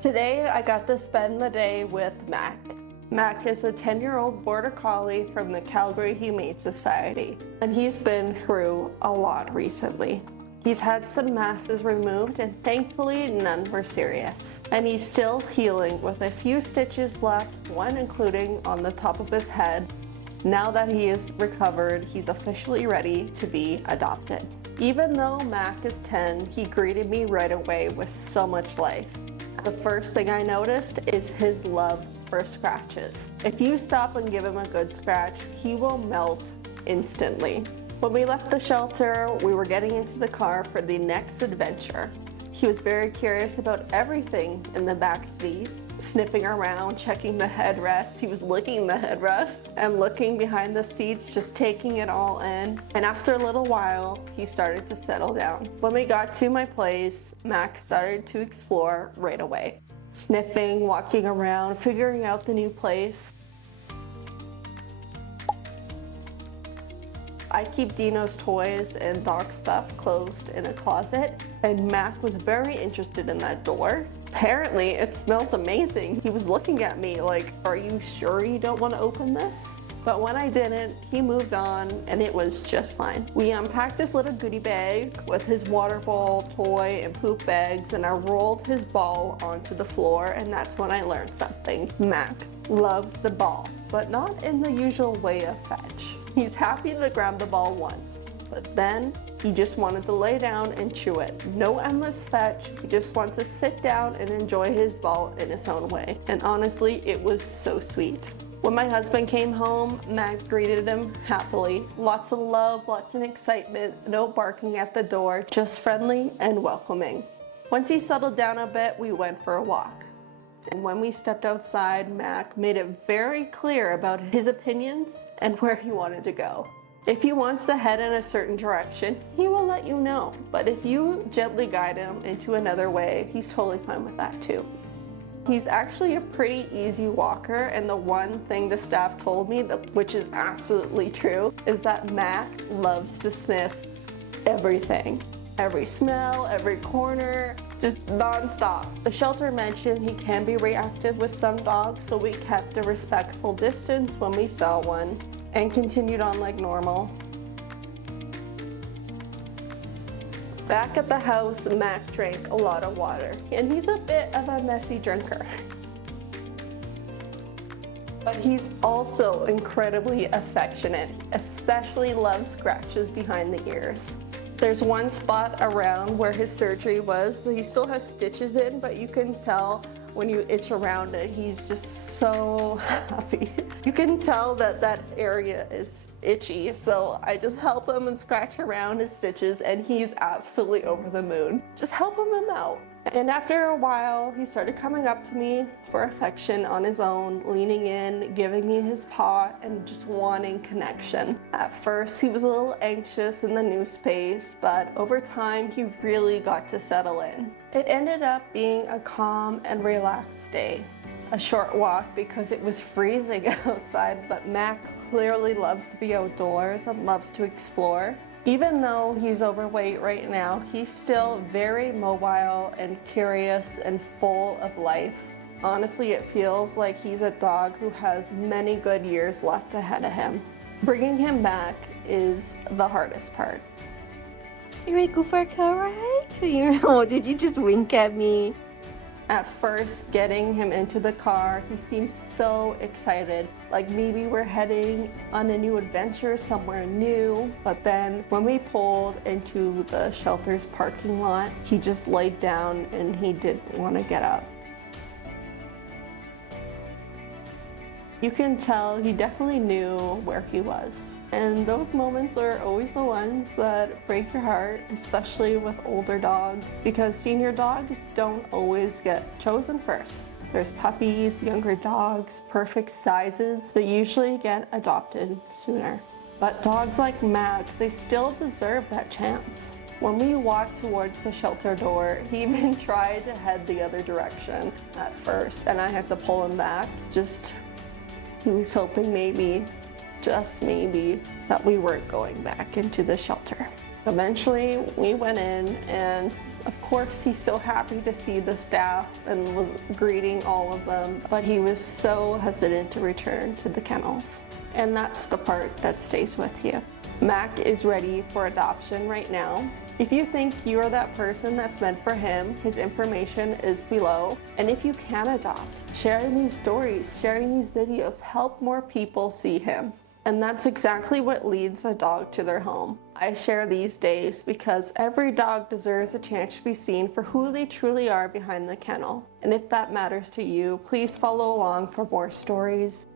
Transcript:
Today I got to spend the day with Mac. Mac is a 10-year-old Border Collie from the Calgary Humane Society, and he's been through a lot recently. He's had some masses removed and thankfully none were serious. And he's still healing with a few stitches left, one including on the top of his head. Now that he is recovered, he's officially ready to be adopted. Even though Mac is 10, he greeted me right away with so much life. The first thing I noticed is his love for scratches. If you stop and give him a good scratch, he will melt instantly. When we left the shelter, we were getting into the car for the next adventure. He was very curious about everything in the back seat, sniffing around, checking the headrest. He was licking the headrest and looking behind the seats, just taking it all in. And after a little while, he started to settle down. When we got to my place, Max started to explore right away. Sniffing, walking around, figuring out the new place. I keep Dino's toys and dog stuff closed in a closet, and Mac was very interested in that door. Apparently, it smelled amazing. He was looking at me like, "Are you sure you don't want to open this?" But when I didn't, he moved on and it was just fine. We unpacked his little goodie bag with his water ball, toy, and poop bags, and I rolled his ball onto the floor, and that's when I learned something. Mac loves the ball, but not in the usual way of fetch. He's happy to grab the ball once, but then he just wanted to lay down and chew it. No endless fetch, he just wants to sit down and enjoy his ball in his own way. And honestly, it was so sweet. When my husband came home, Mac greeted him happily. Lots of love, lots of excitement, no barking at the door, just friendly and welcoming. Once he settled down a bit, we went for a walk. And when we stepped outside, Mac made it very clear about his opinions and where he wanted to go. If he wants to head in a certain direction, he will let you know. But if you gently guide him into another way, he's totally fine with that too. He's actually a pretty easy walker, and the one thing the staff told me, which is absolutely true, is that Mac loves to sniff everything. Every smell, every corner, just non-stop. The shelter mentioned he can be reactive with some dogs, so we kept a respectful distance when we saw one and continued on like normal. Back at the house, Mac drank a lot of water, and he's a bit of a messy drinker. But he's also incredibly affectionate, especially loves scratches behind the ears. There's one spot around where his surgery was. He still has stitches in, but you can tell when you itch around it, he's just so happy. You can tell that that area is itchy, so I just help him and scratch around his stitches, and he's absolutely over the moon. Just helping him out. And after a while, he started coming up to me for affection on his own, leaning in, giving me his paw, and just wanting connection. At first, he was a little anxious in the new space, but over time, he really got to settle in. It ended up being a calm and relaxed day. A short walk because it was freezing outside, but Mac clearly loves to be outdoors and loves to explore. Even though he's overweight right now, he's still very mobile and curious and full of life. Honestly, it feels like he's a dog who has many good years left ahead of him. Bringing him back is the hardest part. You ready to go for a car ride? Oh, did you just wink at me? At first, getting him into the car, he seemed so excited, like maybe we're heading on a new adventure somewhere new. But then when we pulled into the shelter's parking lot, he just laid down and he didn't want to get up. You can tell he definitely knew where he was. And those moments are always the ones that break your heart, especially with older dogs, because senior dogs don't always get chosen first. There's puppies, younger dogs, perfect sizes that usually get adopted sooner. But dogs like Mac, they still deserve that chance. When we walked towards the shelter door, he even tried to head the other direction at first, and I had to pull him back. He was hoping maybe, just maybe, that we weren't going back into the shelter. Eventually, we went in, and of course, he's so happy to see the staff and was greeting all of them, but he was so hesitant to return to the kennels. And that's the part that stays with you. Mac is ready for adoption right now. If you think you're that person that's meant for him, his information is below. And if you can adopt, sharing these stories, sharing these videos, help more people see him. And that's exactly what leads a dog to their home. I share these days because every dog deserves a chance to be seen for who they truly are behind the kennel. And if that matters to you, please follow along for more stories,